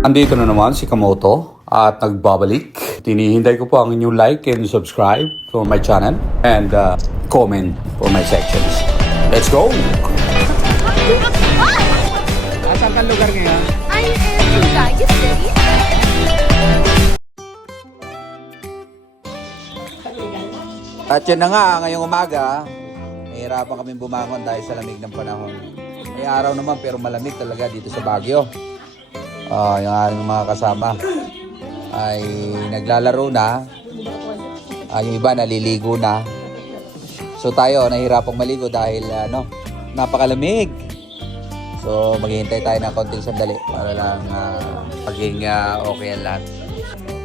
Andito na naman si Kamoto at nagbabalik. Tinihintay ko po ang inyong like and subscribe for my channel and comment for my sections. Let's go! Saan kang lugar ngayon? I am from Vegas City. At yun na nga, ngayong umaga, nahihirapan kami bumangon dahil sa lamig ng panahon. May araw naman pero malamig talaga dito sa Baguio. Yung aking mga kasama ay naglalaro na. Yung iba naliligo na. So tayo, nahihirapang maligo dahil napakalamig. So maghihintay tayo ng konting sandali para lang maging okay ang lahat.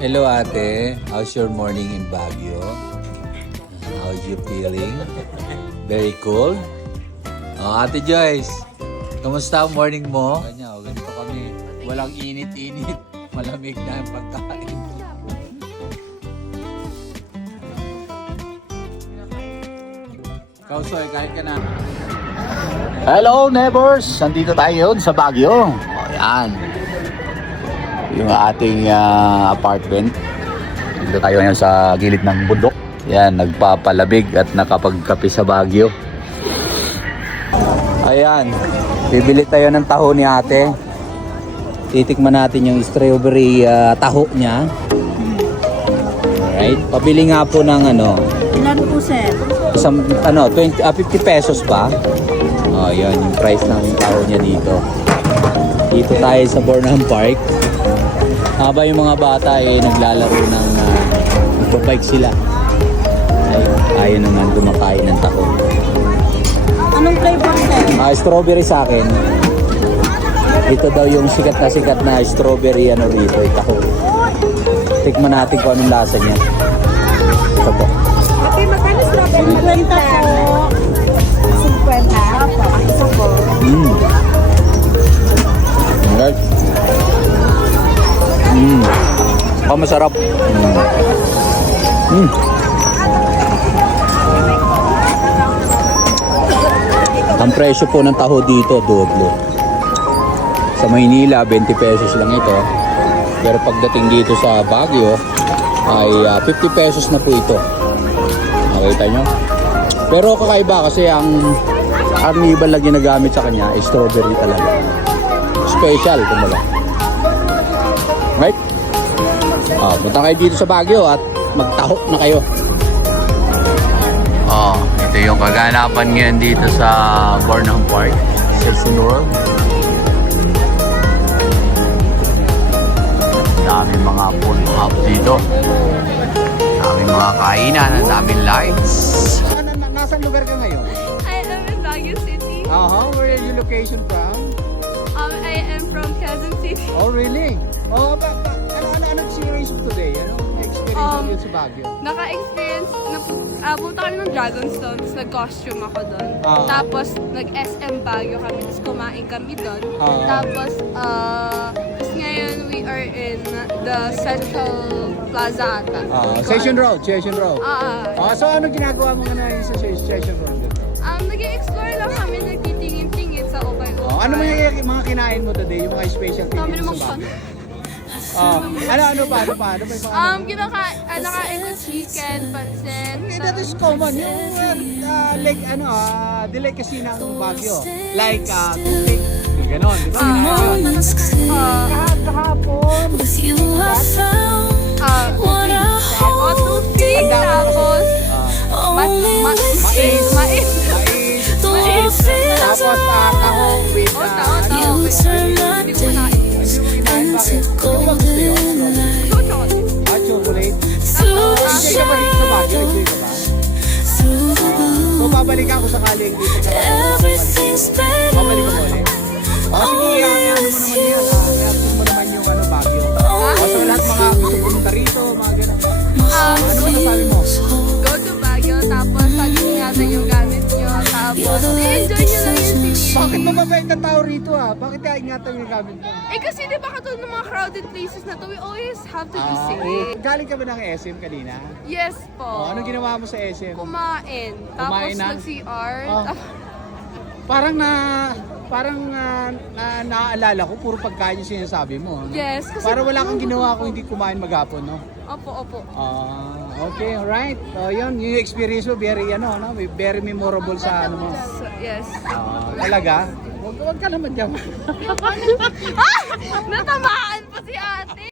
Hello ate, how's your morning in Baguio? How's you feeling? Very cold? Ate Joyce, kamusta ang morning mo? Ganito kami. Walang init-init. Malamig na ang pagkain. Kausoy, kahit ka na. Hello neighbors! Nandito tayo sa Baguio. Ayan. Yung ating apartment. Dito tayo ngayon sa gilid ng bundok. Yan, nagpapalabig at nakapagkape sa Baguio. Ayan, bibili tayo ng taho ni ate. Titikman natin yung strawberry taho niya. Alright, pabili nga po ng Ilan po, sir? isang 50 pesos ba? Yan yung price ng taho niya dito. Dito tayo sa Bornham Park. Habang yung mga bata naglalaro ng nagbabike sila. Ayaw naman kumakain ng taho. Anong flavor, sir? Strawberry sa akin. Ito daw yung sikat na strawberry rito, taho. Tikman natin kung anong lasa niya. Ito po. Okay, magkano strawberry? 50 po. 50? Opo, ito po. Alright. Masarap. Ang presyo po ng taho dito, doble. Sa Maynila, 20 pesos lang ito. Pero pagdating dito sa Baguio, ay 50 pesos na po ito. Nakita nyo? Pero kakaiba kasi ang carnival na ginagamit sa kanya ay strawberry talaga. Special, kumbaga. Right? Punta kayo dito sa Baguio at magtaho na kayo. Ito yung kaganapan ngayon dito sa Bornham Park, Station World. Daming mga food hub dito. Daming mga kainan, daming lights. Nasaan lugar ka ngayon? I am in Vegas City. Where are your location from? I am from Quezon City. Oh, really? Ano experience mo today? Anong experience mo sa Baguio? Naka-experience, punta kami ng Dragonstone, tapos nag-costume ako doon. Tapos nag-SM Baguio kami, tapos kumain kami doon. Tapos ngayon we are in the Central Plaza ata. Station Road. So ano ginagawa mo ngayon sa Station Road? Nag-explore lang kami, nagtitingin-tingin sa ukay-ukay. Ano mga kinain mo today? Yung mga specialty Kami dito naman sa pa. Baguio? Ano pa? Kinakain ko chicken, pansit. That is common. Yung delicacy ng Baguio. Like tubig. Ganon. Di ba? Kahapon. Tubig, tapos mais. Tapos tahong with Hindi ko kinain. Chocolate. Enjoy ka ba dito sa Baguio? Enjoy ka ba? So babalik ako sakaling dito sa Baguio. Babalik ako ulit. Sige, i-upload mo naman yung Baguio. So lahat mga gusto pumunta rito, mga gano'n. Ano masasabi mo? Go to Baguio, tapos pag-ingatan yung gamit nyo, tapos enjoy nyo lang yung city. Bakit mababait na tao rito Bakit kaya ingatan yung gamit mo? Kasi di ba katulad ng mga crowded places na to, we always have to be safe. Galing ka ba ng SM kanina? Yes po. Ano ginawa mo sa SM? Kumain. Tapos Kumain na? nag-CR. Parang parang naaalala ko, puro pagkain yung sinasabi mo. Ano? Yes. Kasi Para wala kang ginawa kung hindi kumain maghapon, no? Opo. Okay, alright. So, yun, yung experience mo, very, very memorable sa ano mo. So, yes. Talaga? Huwag ka naman dyan. Natamaan pa si ate.